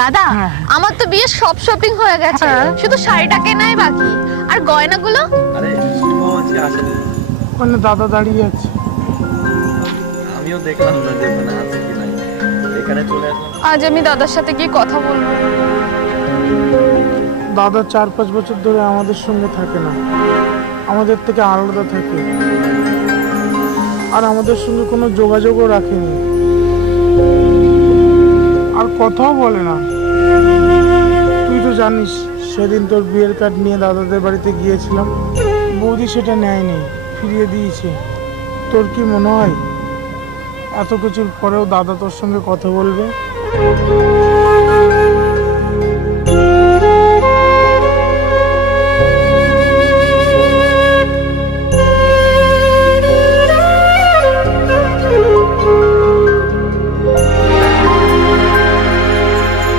দাদা আমার তো বিয়ে সব শপিং হয়ে গেছে, শুধু শাড়িটা কেনাই বাকি। আর গয়নাগুলো? আরে শুভ আজকে আসেনি। ওখানে দাদা দাঁড়িয়ে আছে। আমিও দেখলাম না যে ওখানে আছে কি নাই, এখানে চলে আসলাম। আজ আমি দাদার সাথে গিয়ে কথা বলবো। দাদা 4-5 বছর ধরে আমাদের সঙ্গে থাকে না, আমাদের থেকে আলাদা থাকে, আর আমাদের সঙ্গে কোনো যোগাযোগও রাখেনি, আর কথাও বলে না। তুই তো জানিস সেদিন তোর বিয়ের কার্ড নিয়ে দাদাদের বাড়িতে গিয়েছিলাম, বৌদি সেটা নেয়নি, ফিরিয়ে দিয়েছে। তোর কি মনে হয় এত কিছুর পরেও দাদা তোর সঙ্গে কথা বলবে?